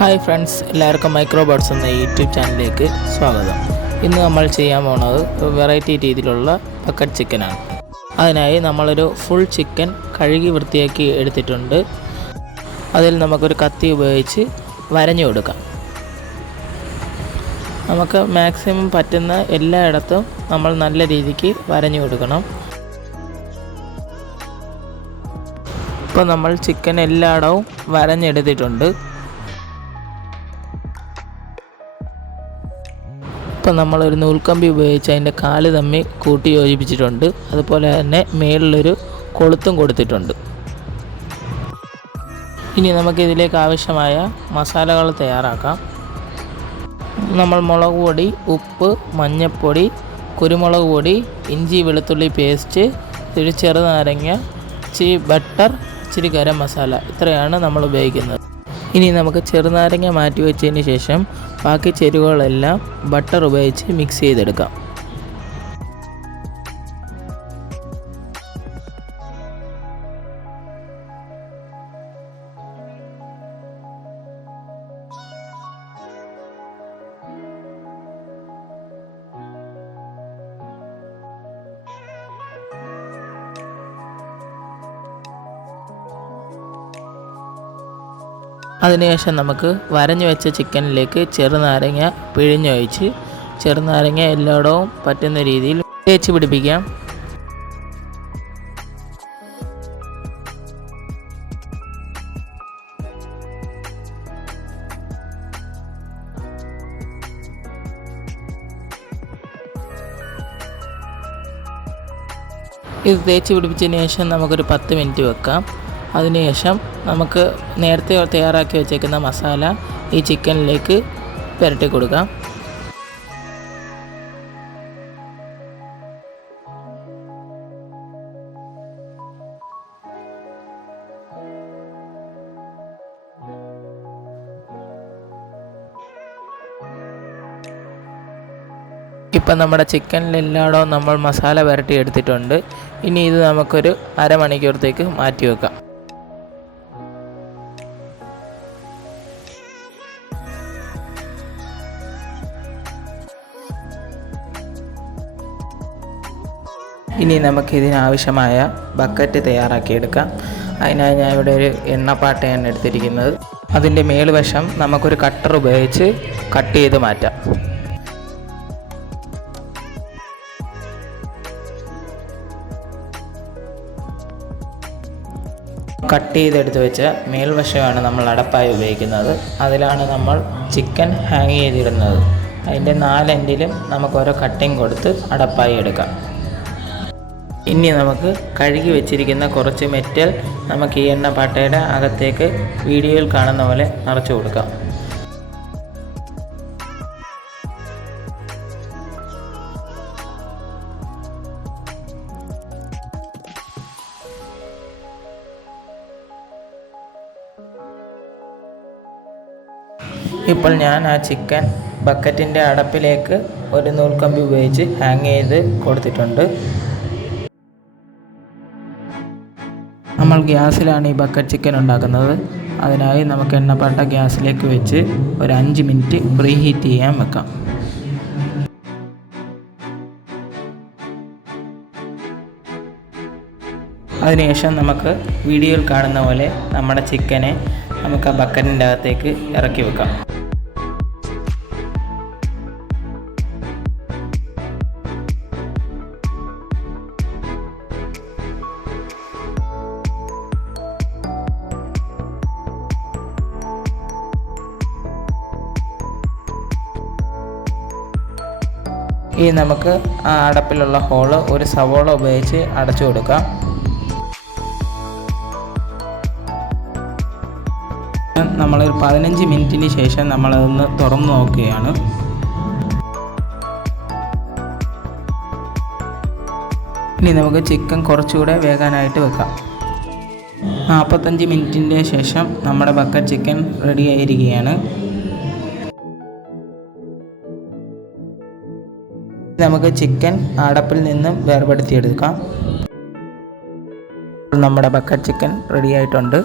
Hi friends, എല്ലാവർക്കും മൈക്രോബേർഡ്സ് എന്ന YouTube ചാനലിലേക്ക് സ്വാഗതം. ഇന്ന് നമ്മൾ ചെയ്യാൻ പോകുന്നത് വെറൈറ്റി രീതിയിലുള്ള ബക്കറ്റ് ചിക്കനാണ്. അതിനായി നമ്മളൊരു ഫുൾ ചിക്കൻ കഴുകി വൃത്തിയാക്കി എടുത്തിട്ടുണ്ട്. അതിൽ നമുക്കൊരു കത്തി ഉപയോഗിച്ച് വരഞ്ഞു കൊടുക്കാം. നമുക്ക് മാക്സിമം പറ്റുന്ന എല്ലായിടത്തും നമ്മൾ നല്ല രീതിക്ക് വരഞ്ഞു കൊടുക്കണം. ഇപ്പോൾ നമ്മൾ ചിക്കൻ എല്ലായിടവും വരഞ്ഞെടുത്തിട്ടുണ്ട്. ഇപ്പോൾ നമ്മളൊരു നൂൽക്കമ്പി ഉപയോഗിച്ച് അതിൻ്റെ കാല് തമ്മിൽ കൂട്ടി യോജിപ്പിച്ചിട്ടുണ്ട്. അതുപോലെ തന്നെ മേളിലൊരു കൊളുത്തും കൊടുത്തിട്ടുണ്ട്. ഇനി നമുക്കിതിലേക്ക് ആവശ്യമായ മസാലകൾ തയ്യാറാക്കാം. നമ്മൾ മുളക് പൊടി, ഉപ്പ്, മഞ്ഞൾപ്പൊടി, കുരുമുളക് പൊടി, ഇഞ്ചി വെളുത്തുള്ളി പേസ്റ്റ്, ഇത്തിരി ചെറുനാരങ്ങ, ഇച്ചിരി ബട്ടർ, ഇച്ചിരി ഗരം മസാല, ഇത്രയാണ് നമ്മൾ ഉപയോഗിക്കുന്നത്. ഇനി നമുക്ക് ചെറുനാരങ്ങ മാറ്റി വെച്ചതിന് ശേഷം ബാക്കി ചേരുവകളെല്ലാം ബട്ടർ ഉപയോഗിച്ച് മിക്സ് ചെയ്തെടുക്കാം. അതിനുശേഷം നമുക്ക് വരഞ്ഞു വെച്ച ചിക്കനിലേക്ക് ചെറുനാരങ്ങ പിഴിഞ്ഞൊഴിച്ച് ചെറുനാരങ്ങ എല്ലായിടവും പറ്റുന്ന രീതിയിൽ തേച്ച് പിടിപ്പിക്കാം. ഇത് തേച്ച് പിടിപ്പിച്ചതിന് ശേഷം നമുക്കൊരു 10 മിനിറ്റ് വെക്കാം. അതിനുശേഷം നമുക്ക് നേരത്തെ തയ്യാറാക്കി വെച്ചേക്കുന്ന മസാല ഈ ചിക്കനിലേക്ക് പുരട്ടി കൊടുക്കാം. ഇപ്പം നമ്മുടെ ചിക്കനിലെല്ലായിടവും നമ്മൾ മസാല പുരട്ടി എടുത്തിട്ടുണ്ട്. ഇനി ഇത് നമുക്കൊരു അരമണിക്കൂറത്തേക്ക് മാറ്റി വെക്കാം. ഇനി നമുക്കിതിനാവശ്യമായ ബക്കറ്റ് തയ്യാറാക്കിയെടുക്കാം. അതിനായി ഞാൻ ഇവിടെ ഒരു എണ്ണപ്പാട്ടയാണ് എടുത്തിരിക്കുന്നത്. അതിൻ്റെ മേൽവശം നമുക്കൊരു കട്ടർ ഉപയോഗിച്ച് കട്ട് ചെയ്ത് മാറ്റാം. കട്ട് ചെയ്തെടുത്ത് വെച്ച മേൽവശമാണ് നമ്മൾ അടപ്പായി ഉപയോഗിക്കുന്നത്. അതിലാണ് നമ്മൾ ചിക്കൻ ഹാങ് ചെയ്തിടുന്നത്. അതിൻ്റെ 4 എൻഡിലും നമുക്കോരോ കട്ടിങ് കൊടുത്ത് അടപ്പായി എടുക്കാം. ഇനി നമുക്ക് കഴുകി വെച്ചിരിക്കുന്ന കുറച്ച് മെറ്റൽ നമുക്ക് ഈ എണ്ണപ്പാട്ടയുടെ അകത്തേക്ക് വീഡിയോയിൽ കാണുന്ന പോലെ നിറച്ചു കൊടുക്കാം. ഇപ്പോൾ ഞാൻ ആ ചിക്കൻ ബക്കറ്റിൻ്റെ അടപ്പിലേക്ക് ഒരു നൂൽക്കമ്പി ഉപയോഗിച്ച് ഹാങ് ചെയ്ത് കൊടുത്തിട്ടുണ്ട്. നമ്മൾ ഗ്യാസിലാണ് ഈ ബക്കറ്റ് ചിക്കൻ ഉണ്ടാക്കുന്നത്. അതിനായി നമുക്ക് എണ്ണപ്പാട്ട ഗ്യാസിലേക്ക് വെച്ച് ഒരു 5 മിനിറ്റ് പ്രീ ഹീറ്റ് ചെയ്യാൻ വെക്കാം. അതിനുശേഷം നമുക്ക് വീഡിയോയിൽ കാണുന്ന പോലെ നമ്മുടെ ചിക്കനെ നമുക്ക് ആ ബക്കറ്റിൻ്റെ അകത്തേക്ക് ഇറക്കി വെക്കാം. ഇനി നമുക്ക് ആ അടപ്പിലുള്ള ഹോള് ഒരു സവോള ഉപയോഗിച്ച് അടച്ചു കൊടുക്കാം. നമ്മളൊരു 15 മിനിറ്റിന് ശേഷം നമ്മളതൊന്ന് തുറന്നു നോക്കുകയാണ്. ഇനി നമുക്ക് ചിക്കൻ കുറച്ചുകൂടെ വേകാനായിട്ട് വെക്കാം. 45 മിനിറ്റിൻ്റെ ശേഷം നമ്മുടെ ബക്കറ്റ് ചിക്കൻ റെഡി ആയിരിക്കുകയാണ്. നമുക്ക് ചിക്കൻ അടപ്പിൽ നിന്നും വേർപെടുത്തിയെടുക്കാം. നമ്മുടെ ബക്കറ്റ് ചിക്കൻ റെഡി ആയിട്ടുണ്ട്.